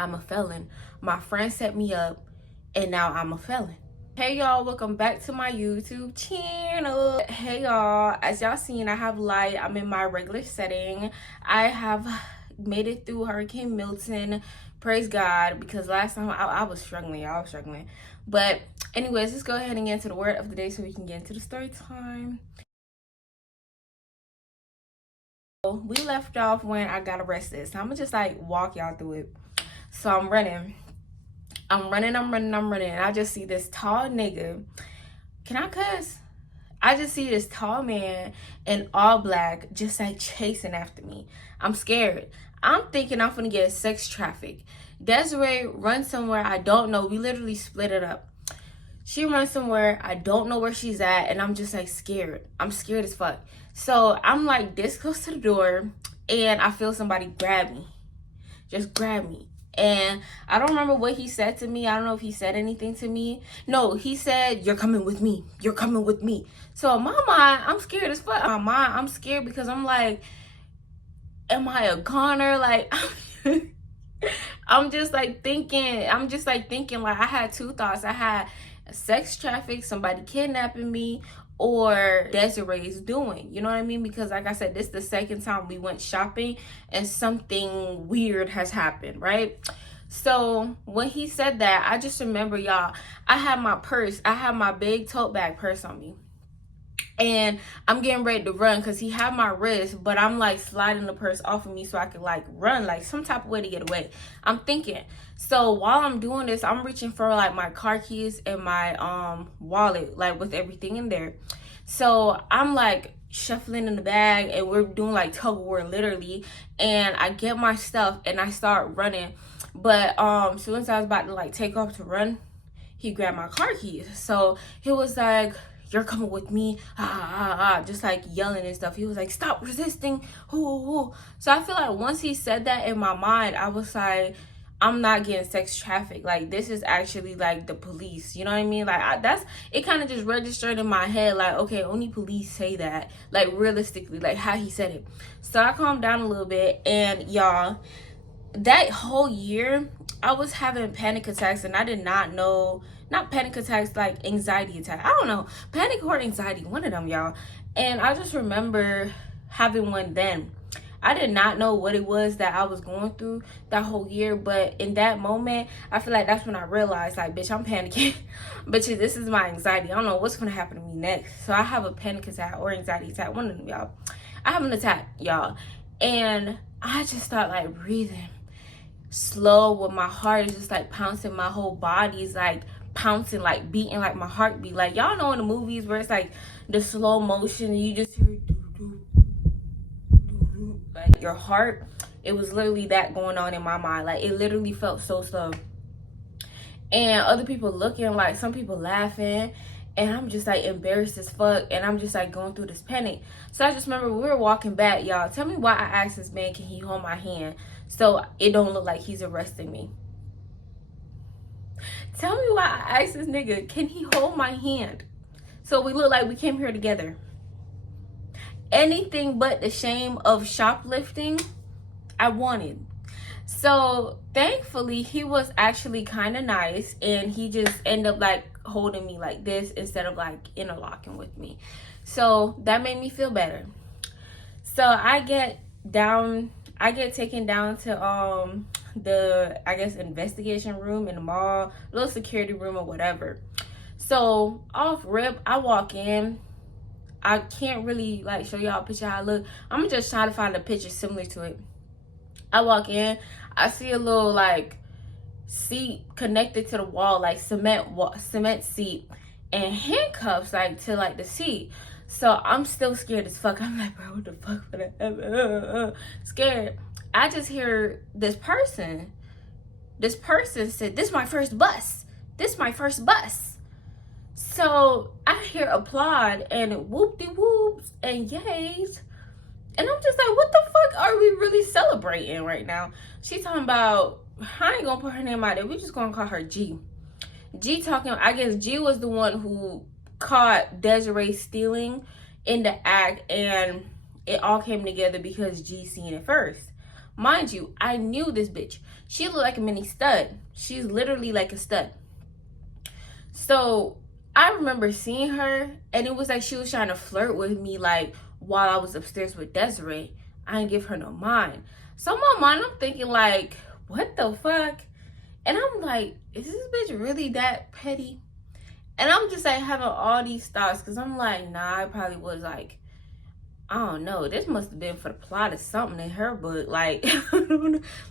I'm a felon. My friend set me up and now I'm a felon. Hey y'all, welcome back to my YouTube channel. Hey y'all, as y'all seen, I have light. I'm in my regular setting. I have made it through Hurricane Milton. Praise God, because last time I was struggling. I was struggling. But anyways, let's go ahead and get into the word of the day so we can get into the story time. We left off when I got arrested. So I'm gonna just like walk y'all through it. So I'm running. And I just see this tall nigga. Can I cuss? I just see this tall man in all black just like chasing after me. I'm scared. I'm thinking I'm gonna get sex trafficked. Desiree runs somewhere I don't know. We literally split it up. She runs somewhere I don't know where she's at, and I'm just like scared. I'm scared as fuck. So I'm like this close to the door, and I feel somebody grab me. Just grab me. And I don't remember what he said to me. I don't know if he said anything to me. No, he said, "You're coming with me. You're coming with me." So in my mind, I'm scared as fuck. In my mind, I'm scared because I'm like, am I a goner? Like, I'm just like thinking like I had two thoughts. I had sex traffic, somebody kidnapping me, or Desiree's doing, you know what I mean? Because like I said, this is the second time we went shopping and something weird has happened, right? So when he said that, I just remember, y'all, I had my purse, I had my big tote bag purse on me. And I'm getting ready to run because he had my wrist, but I'm like sliding the purse off of me so I could like run, like some type of way to get away. I'm thinking. So while I'm doing this, I'm reaching for like my car keys and my wallet, like with everything in there. So I'm like shuffling in the bag and we're doing like tug of war literally. And I get my stuff and I start running. But as soon as I was about to like take off to run, he grabbed my car keys. So he was like, "You're coming with me," just like yelling and stuff. He was like, "Stop resisting." So I feel like once he said that, in my mind, I was like, I'm not getting sex trafficked. Like, this is actually like the police. You know what I mean? Like, that's it. Kind of just registered in my head. Like, okay, only police say that. Like, realistically, like how he said it. So I calmed down a little bit, and y'all, that whole year I was having panic attacks, and I did not know. Not panic attacks, like anxiety attack. I don't know. Panic or anxiety, one of them, y'all. And I just remember having one then. I did not know what it was that I was going through that whole year. But in that moment, I feel like that's when I realized, like, bitch, I'm panicking. Bitch, this is my anxiety. I don't know what's going to happen to me next. So I have a panic attack or anxiety attack. One of them, y'all. I have an attack, y'all. And I just start, like, breathing slow with my heart is just, like, pouncing. My whole body is, like, pouncing, like beating like my heartbeat. Like, y'all know in the movies where it's like the slow motion and you just hear like your heart. It was literally that going on in my mind. Like, it literally felt so slow, and other people looking, like some people laughing, and I'm just like embarrassed as fuck, and I'm just like going through this panic. So I just remember we were walking back, y'all. Tell me why I asked this man, can he hold my hand so it don't look like he's arresting me? Tell me why I asked this nigga, can he hold my hand so we look like we came here together? Anything but the shame of shoplifting, I wanted. So thankfully, he was actually kind of nice, and he just ended up like holding me like this instead of like interlocking with me. So that made me feel better. So I get taken down to the, I guess, investigation room in the mall, little security room or whatever. So off rip, I walk in. I can't really like show y'all a picture how I look. I'm just trying to find a picture similar to it. I walk in, I see a little like seat connected to the wall, like cement seat, and handcuffs like to like the seat. So I'm still scared as fuck. I'm like, bro, what the fuck would I happen? Scared. I just hear this person said, "This is my first bus. This is my first bus." So I hear applaud and whoop-de-whoops and yays. And I'm just like, what the fuck are we really celebrating right now? She talking about, I ain't gonna put her name out there. We just gonna call her G. G talking, I guess G was the one who caught Desiree stealing in the act, and it all came together because G seen it first. Mind you, I knew this bitch. She looked like a mini stud. She's literally like a stud. So I remember seeing her, and it was like she was trying to flirt with me, like while I was upstairs with Desiree. I didn't give her no mind. So in my mind, I'm thinking like, what the fuck? And I'm like, is this bitch really that petty? And I'm just like having all these thoughts, because I'm like, nah, I probably was like, I don't know, this must have been for the plot or something in her book. Like,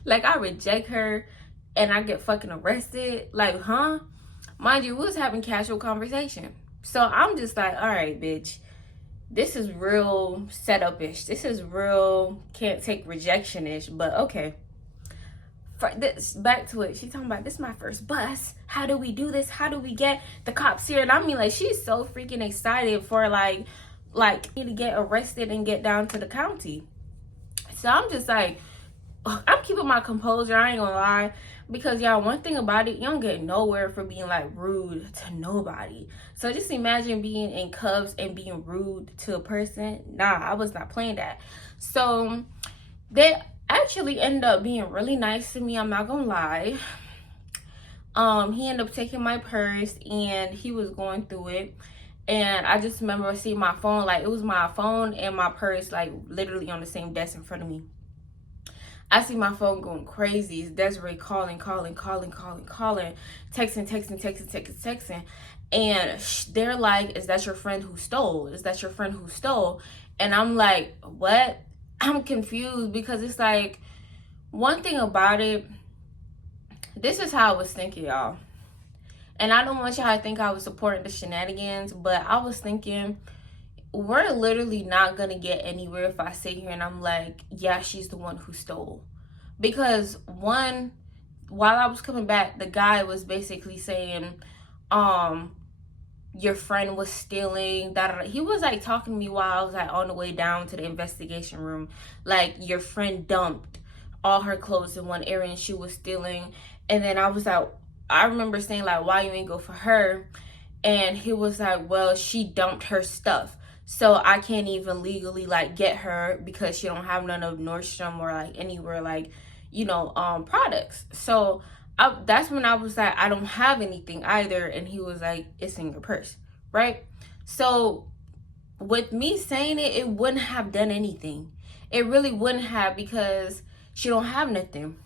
like I reject her and I get fucking arrested. Like, huh? Mind you, we was having casual conversation. So I'm just like, all right, bitch, this is real setup-ish. This is real can't take rejection-ish, but okay. For this, back to it. She's talking about, this is my first bus. How do we do this? How do we get the cops here? And I mean, like, she's so freaking excited for like me to get arrested and get down to the county. So I'm just like, I'm keeping my composure, I ain't gonna lie, because y'all, one thing about it, you don't get nowhere for being like rude to nobody. So just imagine being in cuffs and being rude to a person. Nah, I was not playing that. So they actually ended up being really nice to me, I'm not gonna lie. He ended up taking my purse and he was going through it. And I just remember seeing my phone, like it was my phone and my purse like literally on the same desk in front of me. I see my phone going crazy. It's Desiree calling, texting. And they're like, is that your friend who stole? Is that your friend who stole? And I'm like, what? I'm confused, because it's like, one thing about it, this is how I was thinking, y'all. And I don't want y'all to think I was supporting the shenanigans, but I was thinking, we're literally not going to get anywhere if I sit here and I'm like, yeah, she's the one who stole. Because one, while I was coming back, the guy was basically saying, your friend was stealing. He was like talking to me while I was like on the way down to the investigation room. Like, your friend dumped all her clothes in one area and she was stealing. And then I was like, I remember saying like, why you ain't go for her? And he was like, well, she dumped her stuff, so I can't even legally like get her because she don't have none of Nordstrom or like anywhere like, you know, products. So that's when I was like, I don't have anything either. And he was like, it's in your purse, right? So with me saying it, it wouldn't have done anything. It really wouldn't have, because she don't have nothing.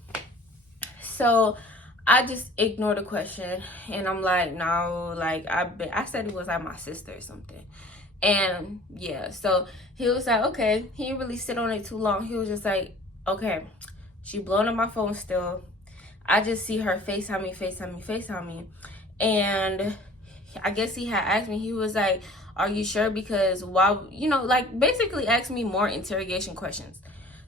So I just ignored the question, and I'm like, no, like I said it was like my sister or something. And yeah, so he was like, okay. He didn't really sit on it too long. He was just like, okay, she blowing up my phone still. I just see her FaceTime me. And I guess he had asked me, he was like, are you sure? Because why, you know, like basically asked me more interrogation questions.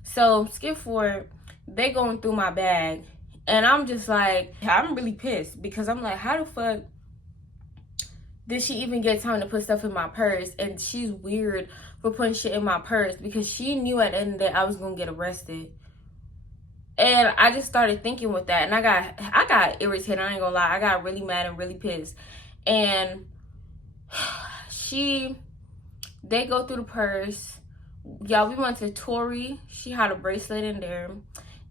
So skip forward, they going through my bag. And I'm just like, I'm really pissed, because I'm like, how the fuck did she even get time to put stuff in my purse? And she's weird for putting shit in my purse, because she knew at the end of the day I was gonna get arrested. And I just started thinking with that, and I got irritated, I ain't gonna lie. I got really mad and really pissed. And they go through the purse. Y'all, we went to Tori. She had a bracelet in there.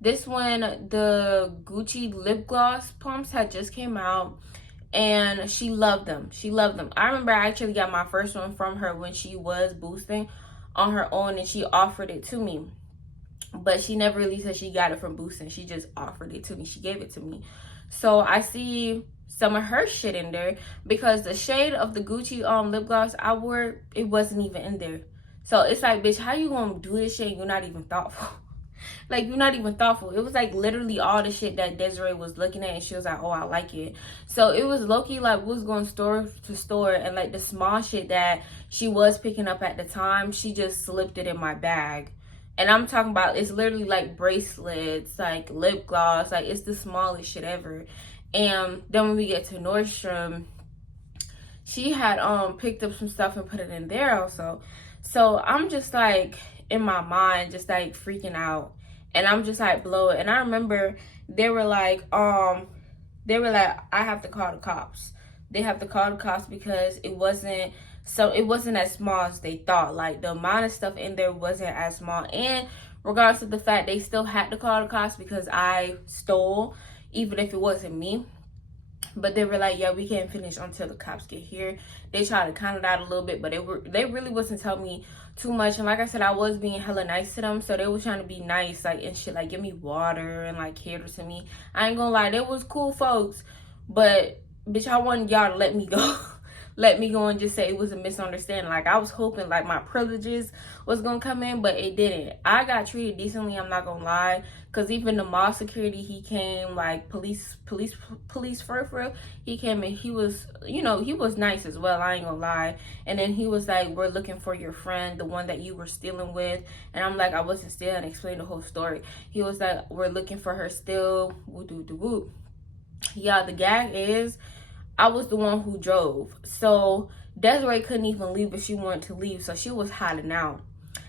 This one, the Gucci lip gloss pumps had just came out, and she loved them. I remember I actually got my first one from her when she was boosting on her own, and she offered it to me. But she never really said she got it from boosting. She just offered it to me. She gave it to me. So I see some of her shit in there, because the shade of the Gucci lip gloss I wore, it wasn't even in there. So it's like, bitch, how you gonna do this shit and you're not even thoughtful? Like, you're not even thoughtful. It was like literally all the shit that Desiree was looking at, and she was like, oh, I like it. So it was low-key like we was going store to store, and like the small shit that she was picking up at the time, she just slipped it in my bag. And I'm talking about, it's literally like bracelets, like lip gloss, like it's the smallest shit ever. And then when we get to Nordstrom, she had picked up some stuff and put it in there also. So I'm just like in my mind, just like freaking out, and I'm just like blow it. And I remember they were like I have to call the cops. They have to call the cops because it wasn't as small as they thought. Like the amount of stuff in there wasn't as small. And regardless of the fact they still had to call the cops because I stole, even if it wasn't me. But they were like, yeah, we can't finish until the cops get here. They tried to count it out a little bit, but they really wasn't telling me too much. And like I said, I was being hella nice to them, so they was trying to be nice, like, and shit, like give me water and like cater to me. I ain't gonna lie, they was cool folks, but bitch, I wanted y'all to let me go. Let me go and just say it was a misunderstanding. Like, I was hoping like my privileges was gonna come in, but it didn't. I got treated decently, I'm not gonna lie, because even the mall security, he came, like police for real, he came and he was, you know, he was nice as well, I ain't gonna lie. And then he was like, we're looking for your friend, the one that you were stealing with. And I'm like, I wasn't stealing, and explained the whole story. He was like, we're looking for her still, woo. Yeah, the gag is, I was the one who drove. So Desiree couldn't even leave if she wanted to leave. So she was hiding out.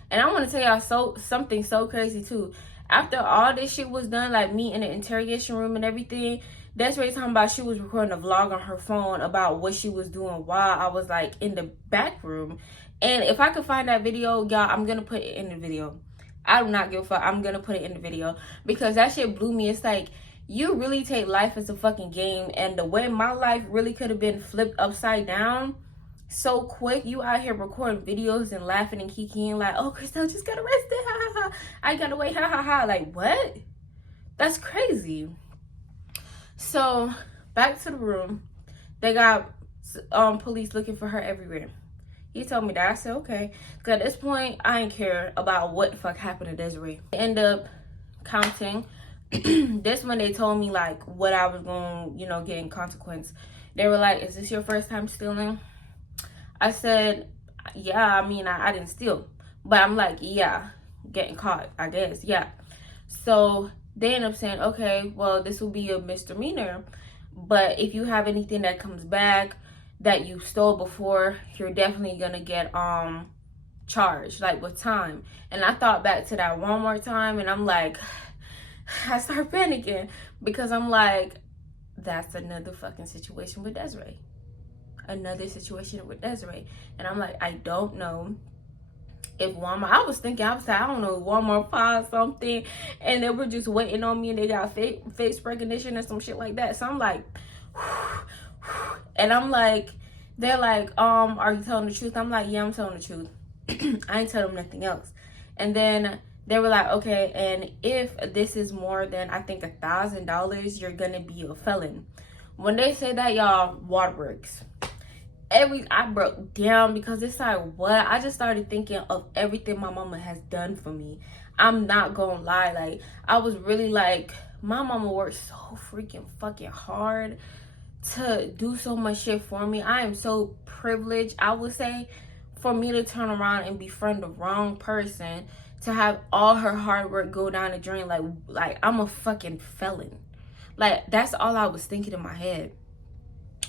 And I want to tell y'all something so crazy too. After all this shit was done, like me in the interrogation room and everything, Desiree talking about she was recording a vlog on her phone about what she was doing while I was like in the back room. And if I could find that video, y'all, I'm going to put it in the video. I do not give a fuck. I'm going to put it in the video because that shit blew me. It's like, you really take life as a fucking game, and the way my life really could have been flipped upside down so quick. You out here recording videos and laughing and kikiing like, oh, Christelle just got arrested, ha ha ha, I gotta wait, ha ha ha. Like, what? That's crazy. So back to the room, they got police looking for her everywhere. He told me that. I said okay, because at this point I ain't care about what the fuck happened to Desiree. They end up counting. This when they told me like what I was going to, you know, get in consequence. They were like, is this your first time stealing? I said, yeah, I mean, I didn't steal, but I'm like, yeah, getting caught, I guess, yeah. So they end up saying, okay, well, this will be a misdemeanor, but if you have anything that comes back that you stole before, you're definitely gonna get charged, like with time. And I thought back to that Walmart time, and I'm like, I start panicking because I'm like, that's another fucking situation with Desiree. Another situation with Desiree. And I'm like, I don't know if Walmart, I was like, I don't know, Walmart filed something and they were just waiting on me and they got face recognition or some shit like that. So I'm like, and I'm like, they're like, are you telling the truth? I'm like, yeah, I'm telling the truth. I ain't telling them nothing else. And then they were like, okay, and if this is more than, I think, $1,000, you're gonna be a felon. When they said that, y'all, waterworks. I broke down because it's like, what? I just started thinking of everything my mama has done for me. I'm not gonna lie, like, I was really like, my mama worked so freaking fucking hard to do so much shit for me. I am so privileged, I would say, for me to turn around and befriend the wrong person, to have all her hard work go down the drain. Like I'm a fucking felon. Like, that's all I was thinking in my head.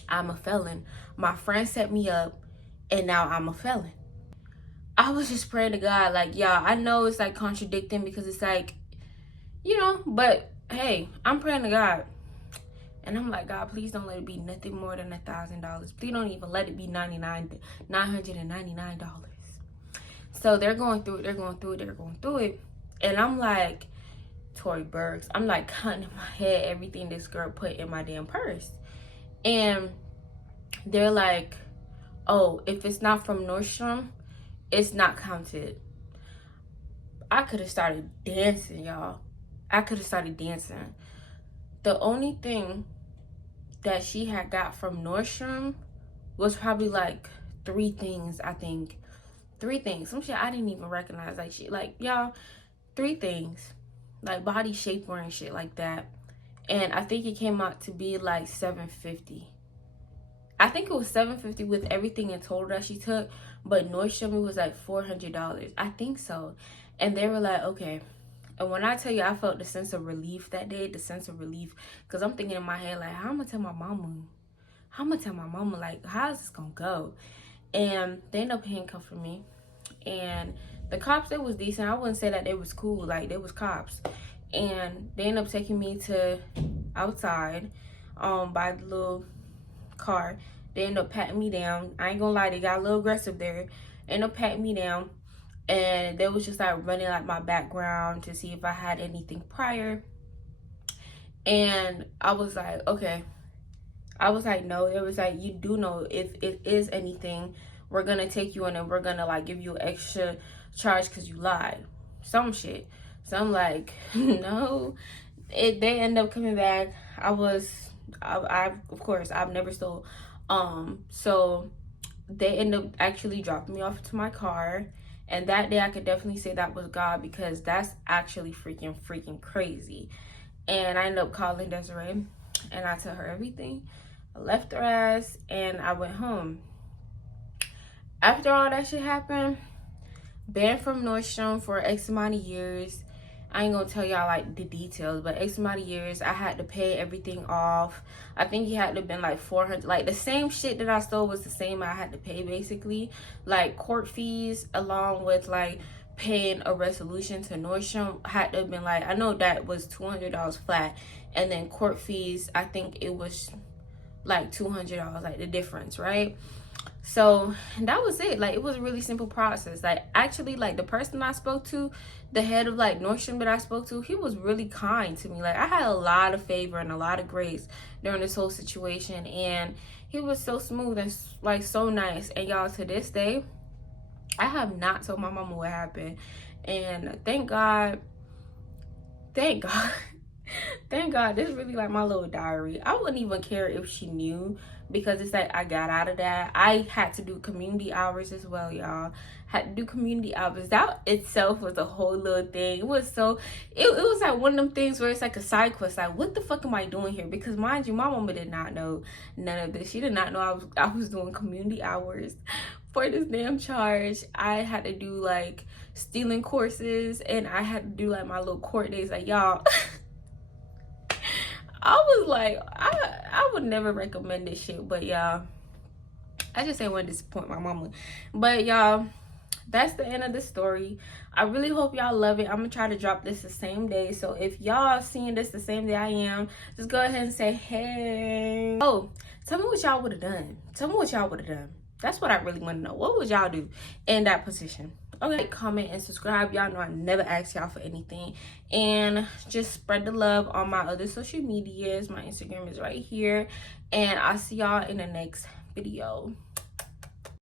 I'm a felon. My friend set me up, and now I'm a felon. I was just praying to God, like, y'all, I know it's like contradicting because it's like, you know, but hey, I'm praying to God. And I'm like, God, please don't let it be nothing more than $1,000. Please don't even let it be $999. So they're going through it. And I'm like, Tory Burks, I'm like cutting in my head everything this girl put in my damn purse. And they're like, oh, if it's not from Nordstrom, it's not counted. I could have started dancing, y'all. The only thing that she had got from Nordstrom was probably like 3 things, I think. 3 things, some shit I didn't even recognize, like shit, like, y'all, 3 things, like body shapewear and shit like that. And I think it came out to be like $750. I think it was $750 with everything in total that she took, but Nordstrom, it was like $400, I think so. And they were like, okay. And when I tell you, I felt the sense of relief that day, because I'm thinking in my head, like, how I'm gonna tell my mama, like, how is this gonna go? And they ended up handcuffing me. And the cops, they was decent. I wouldn't say that they was cool. Like, they was cops. And they ended up taking me to outside by the little car. They ended up patting me down. I ain't gonna lie, they got a little aggressive there. Ended up patting me down. and they was just like running like my background to see if I had anything prior. And I was like, okay. I was like, no. It was like, you do know if it is anything, we're gonna take you in and we're gonna like give you an extra charge because you lied. Some shit. So I'm like, no. They end up coming back. I of course I've never stole. So they end up actually dropping me off to my car. And that day I could definitely say that was God, because that's actually freaking crazy. And I ended up calling Desiree and I told her everything. I left her ass and I went home. After all that shit happened, banned from Nordstrom for X amount of years. I ain't gonna tell y'all like the details, but X amount of years, I had to pay everything off. I think he had to have been like 400, like the same shit that I stole was the same I had to pay, basically. Like court fees along with like paying a resolution to Nordstrom had to have been like, I know that was $200 flat, and then court fees, I think it was like $200, like the difference, right? So that was it. Like, it was a really simple process. Like, actually, like the person I spoke to, the head of like Nordstrom that I spoke to, he was really kind to me. Like, I had a lot of favor and a lot of grace during this whole situation, and he was so smooth and like so nice. And y'all, to this day, I have not told my mama what happened, and thank God thank God this is really like my little diary. I wouldn't even care if she knew, because it's like I got out of that. I had to do community hours as well, y'all. Had to do community hours. That itself was a whole little thing. It was so it was like one of them things where it's like a side quest. Like, what the fuck am I doing here? Because mind you, my mama did not know none of this. She did not know I was doing community hours for this damn charge. I had to do like stealing courses, and I had to do like my little court days. Like, y'all, I was like, I would never recommend this shit, but y'all, I just ain't want to disappoint my mama. But y'all, that's the end of the story. I really hope y'all love it. I'm gonna try to drop this the same day, so if y'all seeing this the same day I am, just go ahead and say hey. Oh, tell me what y'all would have done. Tell me what y'all would have done. That's what I really want to know. What would y'all do in that position? Okay, comment and subscribe. Y'all know I never ask y'all for anything. And just spread the love on my other social medias. My Instagram is right here. And I'll see y'all in the next video.